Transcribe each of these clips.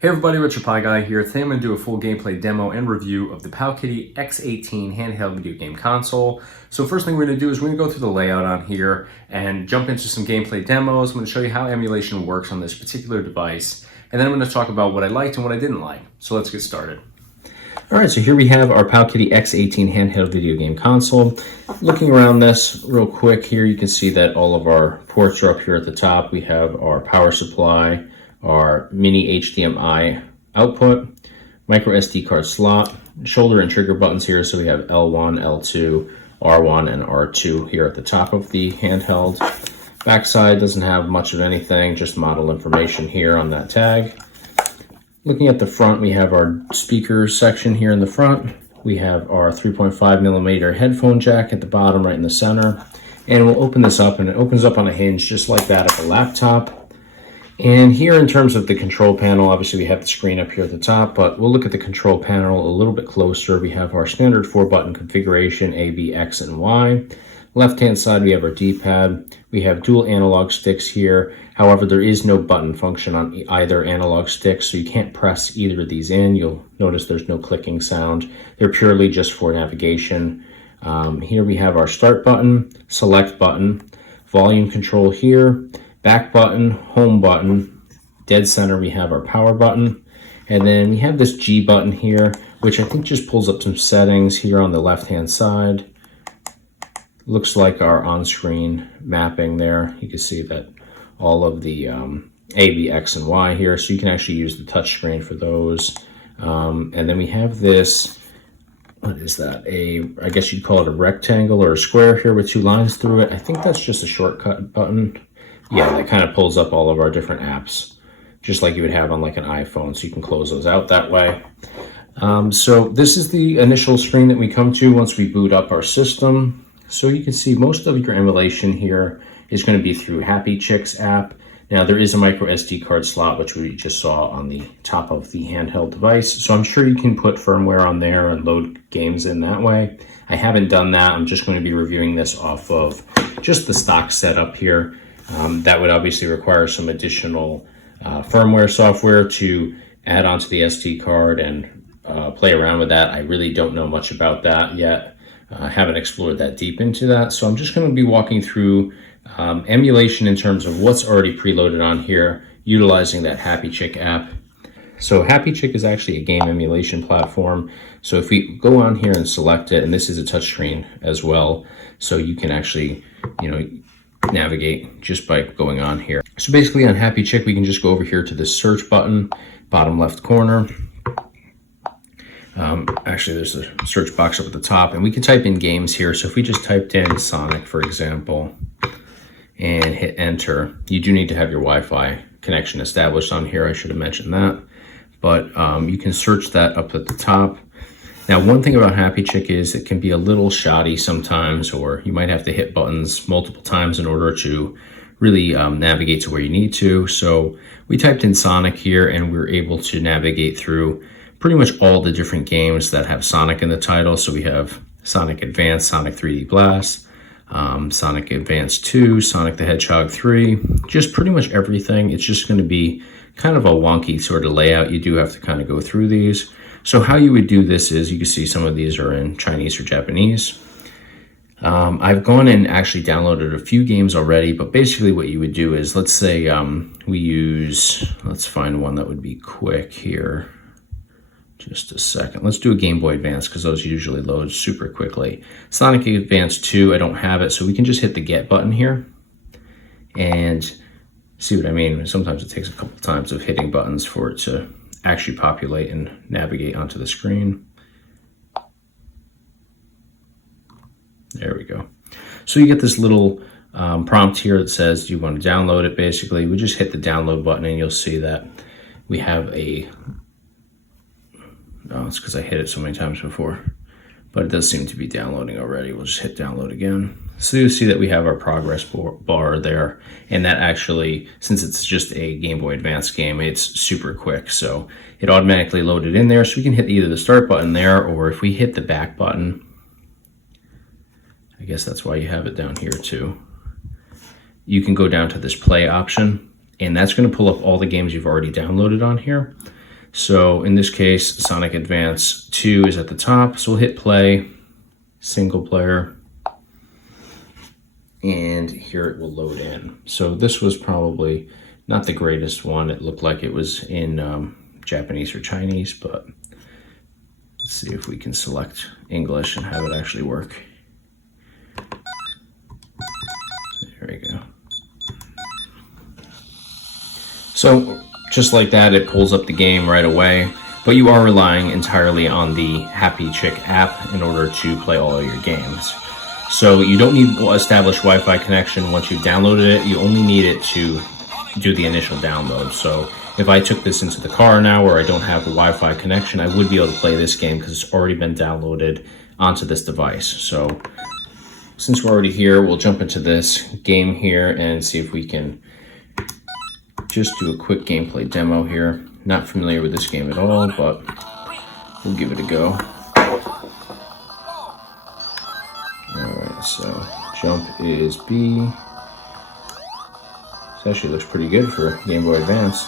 Hey everybody, RetroPie guy here. Today I'm going to do a full gameplay demo and review of the PowKiddy X18 handheld video game console. So first thing we're going to do is we're going to go through the layout on here and jump into some gameplay demos. I'm going to show you how emulation works on this particular device, and then I'm going to talk about what I liked and what I didn't like. So let's get started. Alright, so here we have our PowKiddy X18 handheld video game console. Looking around this real quick here, you can see that all of our ports are up here at the top. We have our power supply, our mini HDMI output, micro SD card slot, shoulder and trigger buttons here. So we have L1, L2, R1, and R2 here at the top of the handheld. Backside doesn't have much of anything, just model information here on that tag. Looking at the front, we have our speakers section here in the front. We have our 3.5mm headphone jack at the bottom right in the center. And we'll open this up, and it opens up on a hinge just like that at the laptop. And here in terms of the control panel, obviously we have the screen up here at the top, but we'll look at the control panel a little bit closer. We have our standard 4-button configuration, A, B, X, and Y. Left-hand side, we have our D-pad. We have dual analog sticks here. However, there is no button function on either analog stick, so you can't press either of these in. You'll notice there's no clicking sound. They're purely just for navigation. Here we have our start button, select button, volume control here, back button, home button, dead center we have our power button, and then we have this G button here, which I think just pulls up some settings here on the left-hand side. Looks like our on-screen mapping there. You can see that all of the A, B, X, and Y here, so you can actually use the touch screen for those. And then we have this, what is that? I guess you'd call it a rectangle or a square here with two lines through it. I think that's just a shortcut button. Yeah, that kind of pulls up all of our different apps, just like you would have on like an iPhone, so you can close those out that way. So this is the initial screen that we come to once we boot up our system. So you can see most of your emulation here is going to be through HappyChick's app. Now there is a micro SD card slot, which we just saw on the top of the handheld device. So I'm sure you can put firmware on there and load games in that way. I haven't done that. I'm just going to be reviewing this off of just the stock setup here. That would obviously require some additional firmware software to add onto the SD card and play around with that. I really don't know much about that yet. I haven't explored that deep into that. So I'm just going to be walking through emulation in terms of what's already preloaded on here, utilizing that HappyChick app. So HappyChick is actually a game emulation platform. So if we go on here and select it, and this is a touchscreen as well, so you can actually, navigate just by going on here. So basically on HappyChick, we can just go over here to the search button, bottom left corner. Actually, there's a search box up at the top, and we can type in games here. So if we just typed in Sonic, for example, and hit enter, you do need to have your Wi-Fi connection established on here. I should have mentioned that, but you can search that up at the top. Now, one thing about HappyChick is it can be a little shoddy sometimes, or you might have to hit buttons multiple times in order to really navigate to where you need to. So we typed in Sonic here, and we were able to navigate through pretty much all the different games that have Sonic in the title. So we have Sonic Advance, Sonic 3D Blast, Sonic Advance 2, Sonic the Hedgehog 3, just pretty much everything. It's just going to be kind of a wonky sort of layout. You do have to kind of go through these. So how you would do this is, you can see some of these are in Chinese or Japanese. I've gone and actually downloaded a few games already, but basically what you would do is, let's say let's find one that would be quick here. Just a second. Let's do a Game Boy Advance, because those usually load super quickly. Sonic Advance 2, I don't have it, so we can just hit the get button here and see what I mean. Sometimes it takes a couple times of hitting buttons for it to actually populate and navigate onto the screen. There we go. So you get this little prompt here that says, do you want to download it? Basically, we just hit the download button, and you'll see that we have a, oh, it's because I hit it so many times before, but it does seem to be downloading already. We'll just hit download again. So you'll see that we have our progress bar there, and that actually, since it's just a Game Boy Advance game, it's super quick. So it automatically loaded in there, so we can hit either the start button there, or if we hit the back button, I guess that's why you have it down here too. You can go down to this play option, and that's going to pull up all the games you've already downloaded on here. So in this case, Sonic Advance 2 is at the top. So we'll hit play, single player, and here it will load in. So this was probably not the greatest one. It looked like it was in Japanese or Chinese, but let's see if we can select English and have it actually work. There we go. So just like that, it pulls up the game right away, but you are relying entirely on the Happy Chick app in order to play all of your games. So you don't need established Wi-Fi connection once you've downloaded it. You only need it to do the initial download. So if I took this into the car now where I don't have a Wi-Fi connection, I would be able to play this game because it's already been downloaded onto this device. So since we're already here, we'll jump into this game here and see if we can just do a quick gameplay demo here. Not familiar with this game at all, but we'll give it a go. Alright, so jump is B. This actually looks pretty good for Game Boy Advance.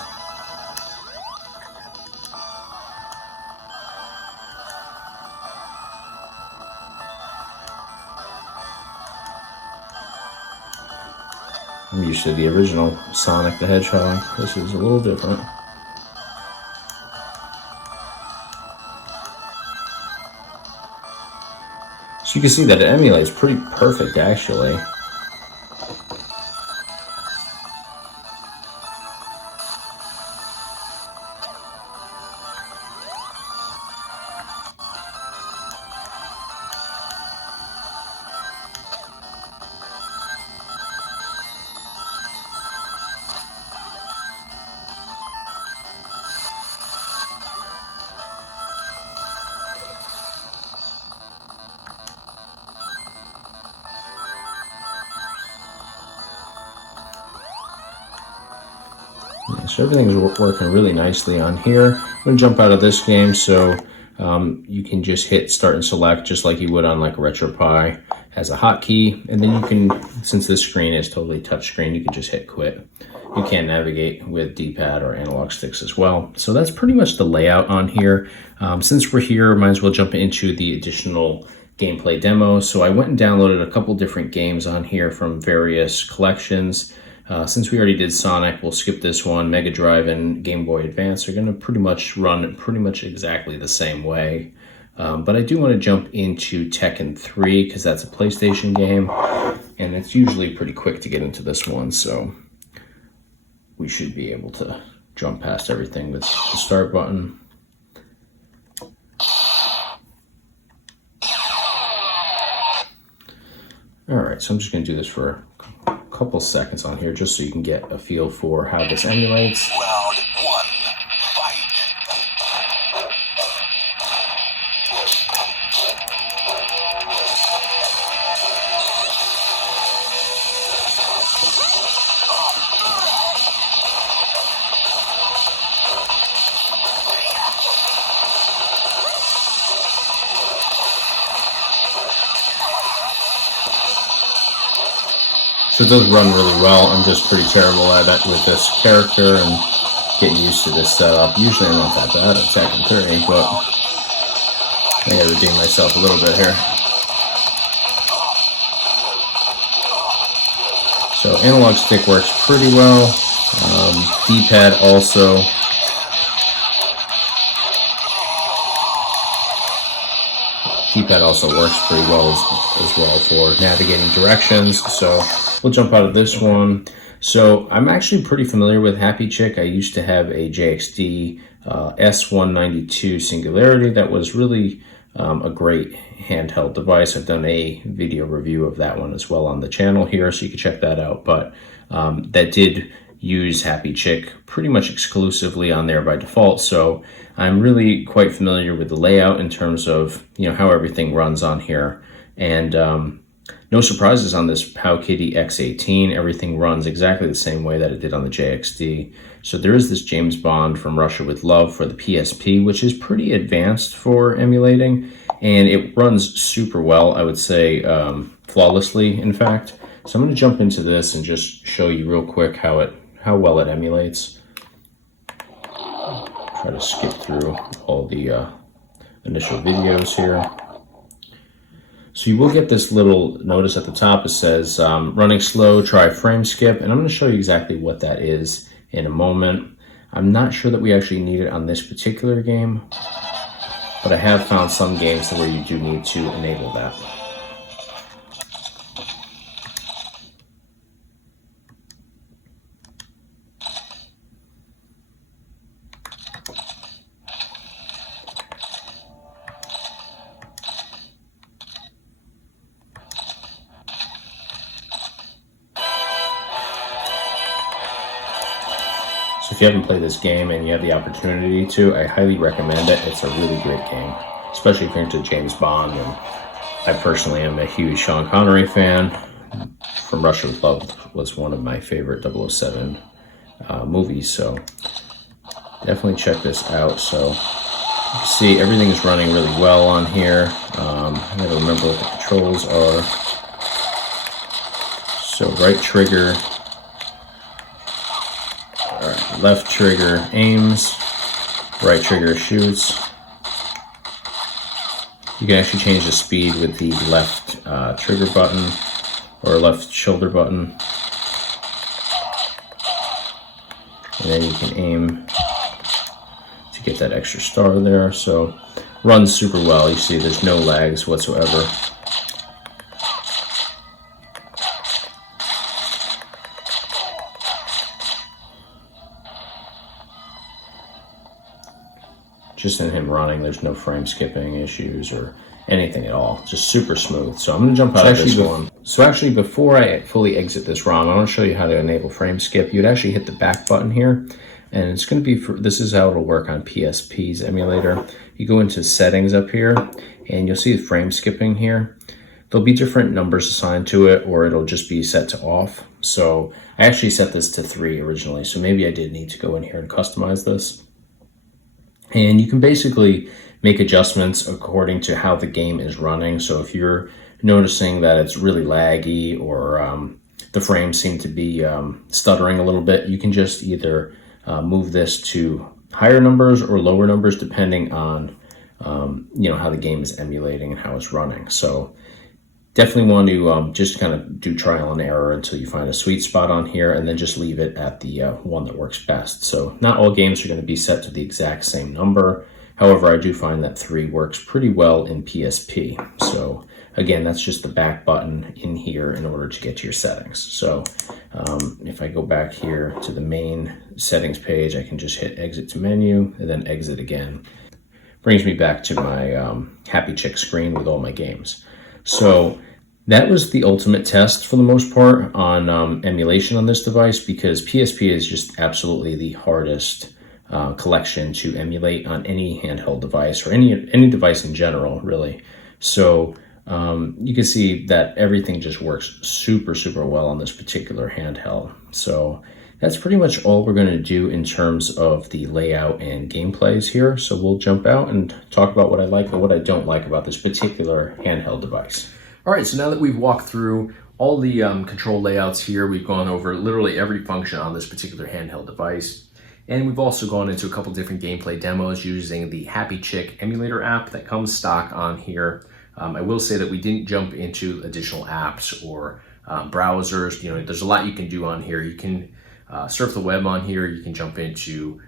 I'm used to the original Sonic the Hedgehog. This is a little different. So you can see that it emulates pretty perfect, actually. So everything's working really nicely on here. I'm going to jump out of this game, so you can just hit start and select just like you would on like a RetroPie as a hotkey, and then you can, since this screen is totally touchscreen, you can just hit quit. You can navigate with D-pad or analog sticks as well. So that's pretty much the layout on here. Since we're here, might as well jump into the additional gameplay demo. So I went and downloaded a couple different games on here from various collections. Since we already did Sonic, we'll skip this one. Mega Drive and Game Boy Advance are going to pretty much run pretty much exactly the same way. But I do want to jump into Tekken 3 because that's a PlayStation game, and it's usually pretty quick to get into this one, so we should be able to jump past everything with the start button. Alright, so I'm just going to do this for a couple seconds on here just so you can get a feel for how this emulates. Round one, fight. So it does run really well. I'm just pretty terrible at it with this character and getting used to this setup. Usually I'm not that bad at Tekken 3, but I gotta redeem myself a little bit here. So analog stick works pretty well. D-pad also. D-pad also works pretty well as well for navigating directions. So we'll jump out of this one. So I'm actually pretty familiar with Happy Chick. I used to have a JXD S192 Singularity that was really a great handheld device. I've done a video review of that one as well on the channel here, so you can check that out. But that did use Happy Chick pretty much exclusively on there by default, so I'm really quite familiar with the layout in terms of, you know, how everything runs on here. And no surprises on this PowKiddy X18. Everything runs exactly the same way that it did on the JXD. So there is this James Bond from Russia with Love for the PSP, which is pretty advanced for emulating, and it runs super well, I would say flawlessly, in fact. So I'm going to jump into this and just show you real quick how well it emulates. try to skip through all the initial videos here. So you will get this little notice at the top. It says running slow, try frame skip, and I'm going to show you exactly what that is in a moment. I'm not sure that we actually need it on this particular game, but I have found some games where you do need to enable that. So if you haven't played this game and you have the opportunity to, I highly recommend it. It's a really great game, especially if you're into James Bond. And I personally am a huge Sean Connery fan. From Russia with Love was one of my favorite 007 movies, so definitely check this out. So you can see everything is running really well on here. I gotta remember what the controls are. So right trigger, left trigger aims, right trigger shoots. You can actually change the speed with the left trigger button or left shoulder button. And then you can aim to get that extra star there. So runs super well. You see there's no lags whatsoever. Just in him running, there's no frame skipping issues or anything at all. Just super smooth. So I'm going to jump out of this one. So actually, before I fully exit this ROM, I want to show you how to enable frame skip. You'd actually hit the back button here, and it's going to be this is how it'll work on PSP's emulator. You go into settings up here, and you'll see the frame skipping here. There'll be different numbers assigned to it, or it'll just be set to off. So I actually set this to 3 originally, so maybe I did need to go in here and customize this. And you can basically make adjustments according to how the game is running. So if you're noticing that it's really laggy or the frames seem to be stuttering a little bit, you can just either move this to higher numbers or lower numbers depending on how the game is emulating and how it's running. So definitely want to just kind of do trial and error until you find a sweet spot on here, and then just leave it at the one that works best. So not all games are going to be set to the exact same number. However, I do find that 3 works pretty well in PSP. So again, that's just the back button in here in order to get to your settings. So if I go back here to the main settings page, I can just hit exit to menu and then exit again. Brings me back to my happy chick screen with all my games. So that was the ultimate test for the most part on emulation on this device, because PSP is just absolutely the hardest collection to emulate on any handheld device or any device in general, really. So you can see that everything just works super, super well on this particular handheld. So that's pretty much all we're going to do in terms of the layout and gameplays here. So we'll jump out and talk about what I like and what I don't like about this particular handheld device. All right, so now that we've walked through all the control layouts here, we've gone over literally every function on this particular handheld device. And we've also gone into a couple different gameplay demos using the Happy Chick emulator app that comes stock on here. I will say that we didn't jump into additional apps or browsers. There's a lot you can do on here. You can surf the web on here. You can jump into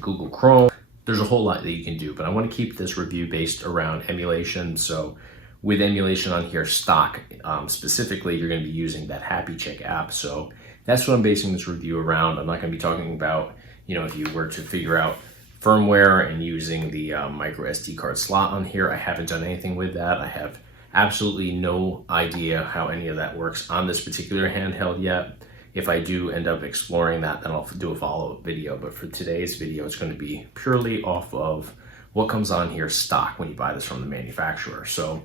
Google Chrome. There's a whole lot that you can do, but I want to keep this review based around emulation. So with emulation on here stock, specifically, you're going to be using that Happy Chick app. So that's what I'm basing this review around. I'm not going to be talking about, if you were to figure out firmware and using the micro SD card slot on here. I haven't done anything with that. I have absolutely no idea how any of that works on this particular handheld yet. If I do end up exploring that, then I'll do a follow-up video. But for today's video, it's going to be purely off of what comes on here stock when you buy this from the manufacturer. So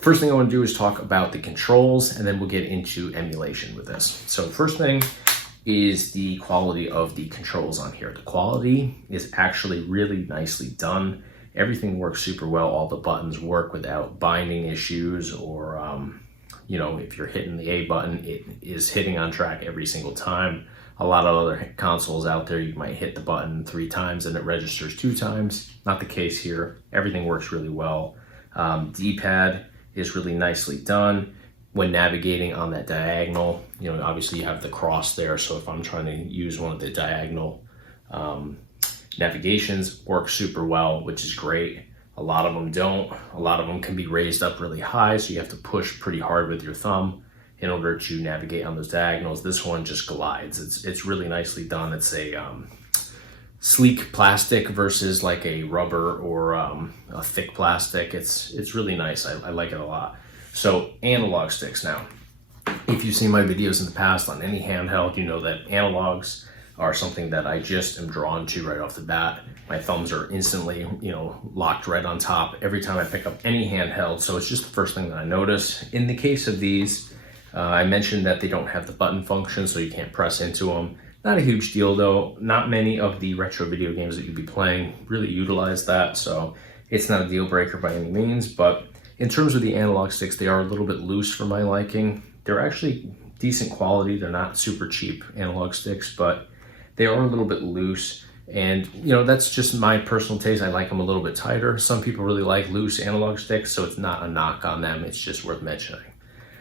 first thing I want to do is talk about the controls, and then we'll get into emulation with this. So first thing is the quality of the controls on here. The quality is actually really nicely done. Everything works super well. All the buttons work without binding issues or you know, if you're hitting the A button, it is hitting on track every single time. A lot of other consoles out there, you might hit the button 3 times and it registers 2 times. Not the case here. Everything works really well. D-pad is really nicely done. When navigating on that diagonal, you know, obviously you have the cross there. So if I'm trying to use one of the diagonal navigations, works super well, which is great. A lot of them don't. A lot of them can be raised up really high, so you have to push pretty hard with your thumb in order to navigate on those diagonals. This one just glides. It's really nicely done. It's a sleek plastic versus like a rubber or a thick plastic. It's really nice. I like it a lot. So analog sticks now. If you've seen my videos in the past on any handheld, you know that analogs are something that I just am drawn to right off the bat. My thumbs are instantly, you know, locked right on top every time I pick up any handheld. So it's just the first thing that I notice. In the case of these, I mentioned that they don't have the button function, so you can't press into them. Not a huge deal though. Not many of the retro video games that you'd be playing really utilize that, so it's not a deal breaker by any means. But in terms of the analog sticks, they are a little bit loose for my liking. They're actually decent quality. They're not super cheap analog sticks, but they are a little bit loose. And you know, that's just my personal taste. I like them a little bit tighter. Some people really like loose analog sticks, so it's not a knock on them. It's just worth mentioning.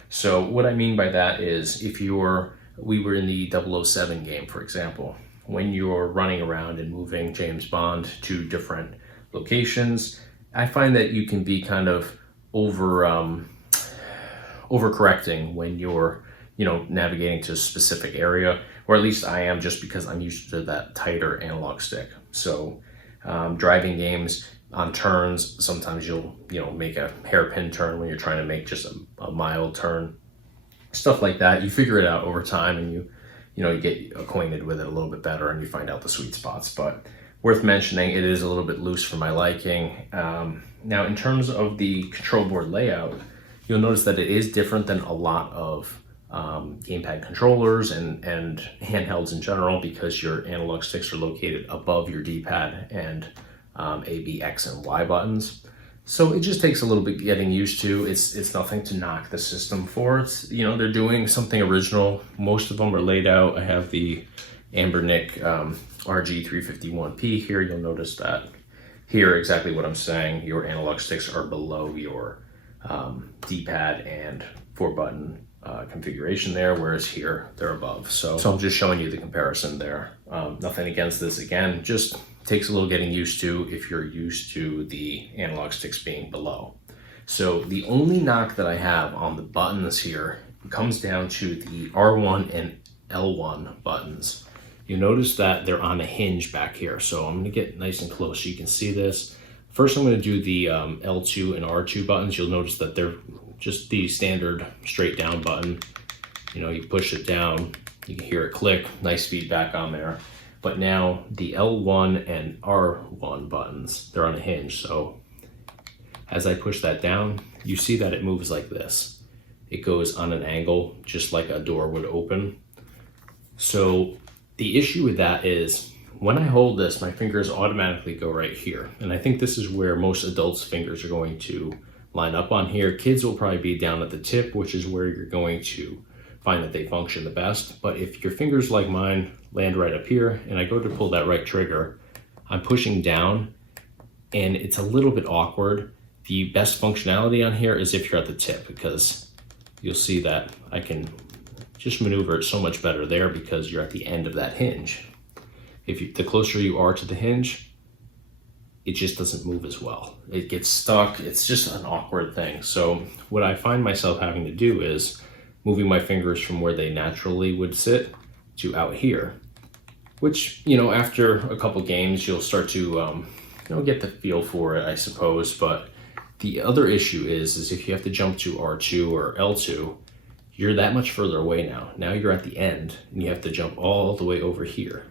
So what I mean by that is if we were in the 007 game, for example, when you're running around and moving James Bond to different locations, I find that you can be kind of overcorrecting when you're, you know, navigating to a specific area, or at least I am, just because I'm used to that tighter analog stick. So driving games on turns, sometimes you'll, you know, make a hairpin turn when you're trying to make just a mild turn, stuff like that. You figure it out over time, and you get acquainted with it a little bit better, and you find out the sweet spots. But worth mentioning, it is a little bit loose for my liking. Now, in terms of the control board layout, you'll notice that it is different than a lot of gamepad controllers and handhelds in general, because your analog sticks are located above your D-pad and A, B, X, and Y buttons. So it just takes a little bit getting used to. It's nothing to knock the system for. It's, you know, they're doing something original. Most of them are laid out. I have the Ambernick RG351P here. You'll notice that here exactly what I'm saying. Your analog sticks are below your D-pad and 4-button configuration there, whereas here they're above. So I'm just showing you the comparison there. Nothing against this. Again, just takes a little getting used to if you're used to the analog sticks being below. So the only knock that I have on the buttons here comes down to the R1 and L1 buttons. You notice that they're on a hinge back here. So I'm gonna get nice and close so you can see this. First, I'm gonna do the L2 and R2 buttons. You'll notice that they're just the standard straight down button. You know, you push it down, you can hear it click, nice feedback on there. But now the L1 and R1 buttons, they're on a hinge. So as I push that down, you see that it moves like this. It goes on an angle, just like a door would open. So the issue with that is when I hold this, my fingers automatically go right here. And I think this is where most adults' fingers are going to line up on here. Kids will probably be down at the tip, which is where you're going to find that they function the best. But if your fingers like mine land right up here and I go to pull that right trigger, I'm pushing down and it's a little bit awkward. The best functionality on here is if you're at the tip, because you'll see that I can just maneuver it so much better there because you're at the end of that hinge. The closer you are to the hinge, it just doesn't move as well. It gets stuck. It's just an awkward thing. So what I find myself having to do is moving my fingers from where they naturally would sit to out here, which, you know, after a couple games, you'll start to, you know, get the feel for it, I suppose. But the other issue is if you have to jump to R2 or L2, you're that much further away now. Now you're at the end and you have to jump all the way over here.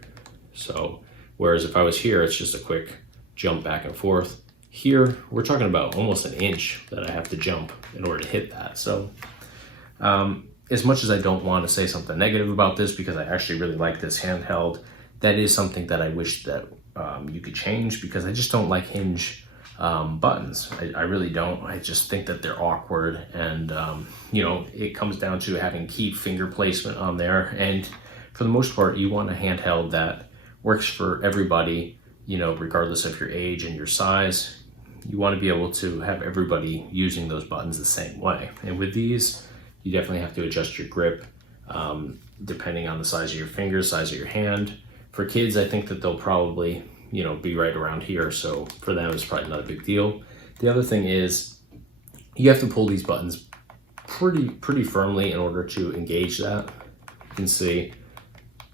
So, whereas if I was here, it's just a quick jump back and forth. Here, we're talking about almost an inch that I have to jump in order to hit that. So, as much as I don't want to say something negative about this, because I actually really like this handheld, that is something that I wish that you could change, because I just don't like hinge buttons. I really don't. I just think that they're awkward, and you know, it comes down to having key finger placement on there. And for the most part, you want a handheld that works for everybody, you know, regardless of your age and your size. You want to be able to have everybody using those buttons the same way. And with these, you definitely have to adjust your grip depending on the size of your fingers, size of your hand. For kids, I think that they'll probably, you know, be right around here. So for them, it's probably not a big deal. The other thing is you have to pull these buttons pretty firmly in order to engage that. You can see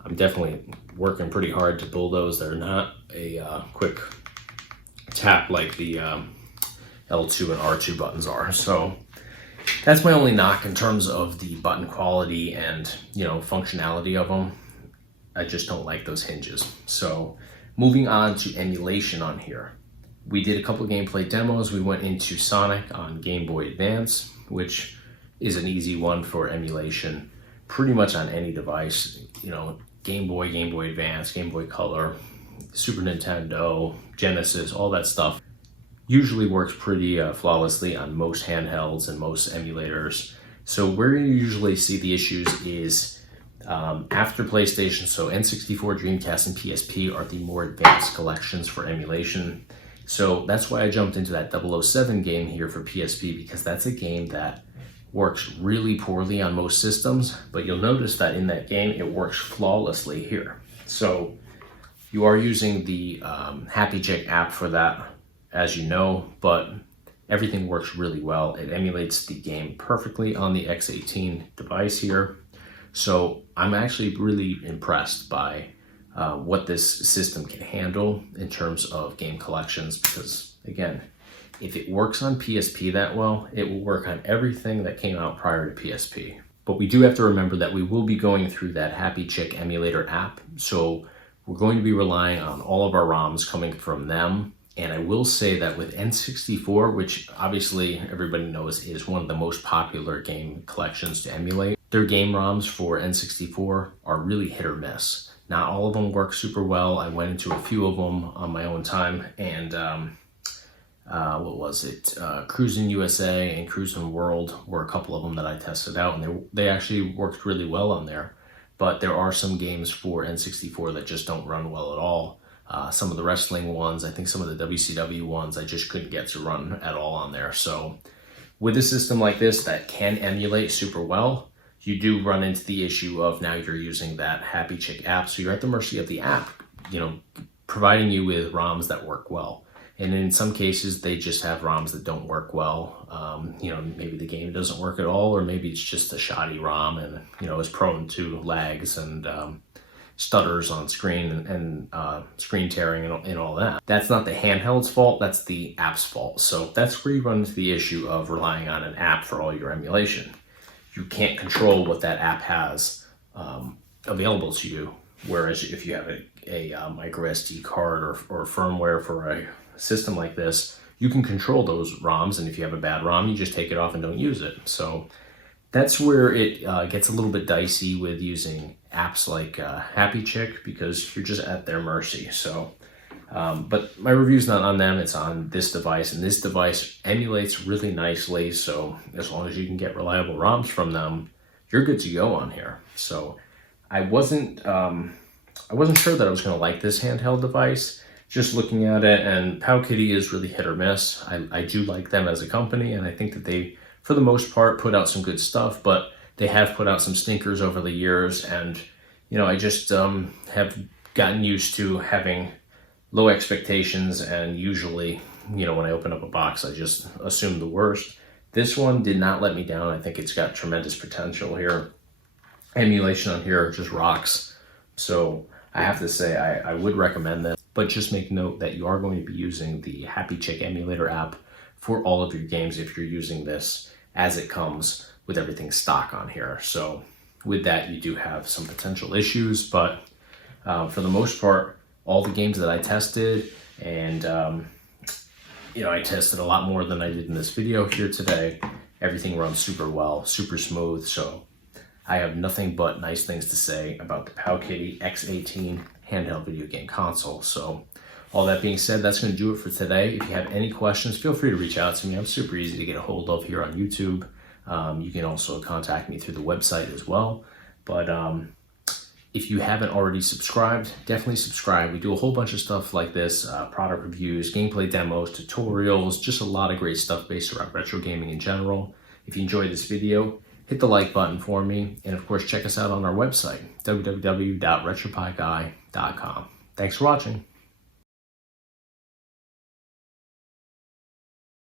I'm definitely working pretty hard to pull those. They're not a quick tap like the L2 and R2 buttons are. So that's my only knock in terms of the button quality and, you know, functionality of them. I just don't like those hinges. So moving on to emulation on here. We did a couple of gameplay demos. We went into Sonic on Game Boy Advance, which is an easy one for emulation pretty much on any device. You know, Game Boy Advance, Game Boy Color, Super Nintendo, Genesis, all that stuff usually works pretty flawlessly on most handhelds and most emulators. So where you usually see the issues is after PlayStation, so N64, Dreamcast, and PSP are the more advanced collections for emulation. So that's why I jumped into that 007 game here for PSP, because that's a game that works really poorly on most systems, but you'll notice that in that game, it works flawlessly here. So you are using the Happy Chick app for that, as you know, but everything works really well. It emulates the game perfectly on the X18 device here. So I'm actually really impressed by what this system can handle in terms of game collections, because again, if it works on PSP that well, it will work on everything that came out prior to PSP. But we do have to remember that we will be going through that Happy Chick emulator app. So we're going to be relying on all of our ROMs coming from them. And I will say that with N64, which obviously everybody knows is one of the most popular game collections to emulate, their game ROMs for N64 are really hit or miss. Not all of them work super well. I went into a few of them on my own time, and what was it? Cruisin' USA and Cruisin' World were a couple of them that I tested out, and they actually worked really well on there. But there are some games for N64 that just don't run well at all. Some of the wrestling ones, I think some of the WCW ones, I just couldn't get to run at all on there. So with a system like this that can emulate super well, you do run into the issue of now you're using that Happy Chick app. So you're at the mercy of the app, you know, providing you with ROMs that work well. And in some cases, they just have ROMs that don't work well. You know, maybe the game doesn't work at all, or maybe it's just a shoddy ROM and, you know, is prone to lags and stutters on screen and screen tearing and all that. That's not the handheld's fault, that's the app's fault. So that's where you run into the issue of relying on an app for all your emulation. You can't control what that app has available to you. Whereas if you have a micro SD card or firmware for a system like this, you can control those ROMs, and if you have a bad ROM, you just take it off and don't use it. So that's where it gets a little bit dicey with using apps like Happy Chick, because you're just at their mercy. So, but my review's not on them, it's on this device, and this device emulates really nicely. So as long as you can get reliable ROMs from them, you're good to go on here. So I wasn't sure that I was going to like this handheld device, just looking at it, and PowKiddy is really hit or miss. I do like them as a company, and I think that they, for the most part, put out some good stuff, but they have put out some stinkers over the years, and, you know, I just have gotten used to having low expectations, and usually, you know, when I open up a box, I just assume the worst. This one did not let me down. I think it's got tremendous potential here. Emulation on here just rocks. So I have to say I would recommend this, but just make note that you are going to be using the Happy Chick emulator app for all of your games if you're using this as it comes with everything stock on here. So with that, you do have some potential issues, but for the most part, all the games that I tested, and you know, I tested a lot more than I did in this video here today. Everything runs super well, super smooth. So I have nothing but nice things to say about the PowKiddy X18 handheld video game console. So All that being said, that's going to do it for today. If you have any questions, feel free to reach out to me. I'm super easy to get a hold of here on YouTube. You can also contact me through the website as well. But if you haven't already subscribed, definitely subscribe. We do a whole bunch of stuff like this, product reviews, gameplay demos, tutorials, just a lot of great stuff based around retro gaming in general. If you enjoyed this video, hit the like button for me. And of course, check us out on our website, www.retropieguy.com. Thanks for watching.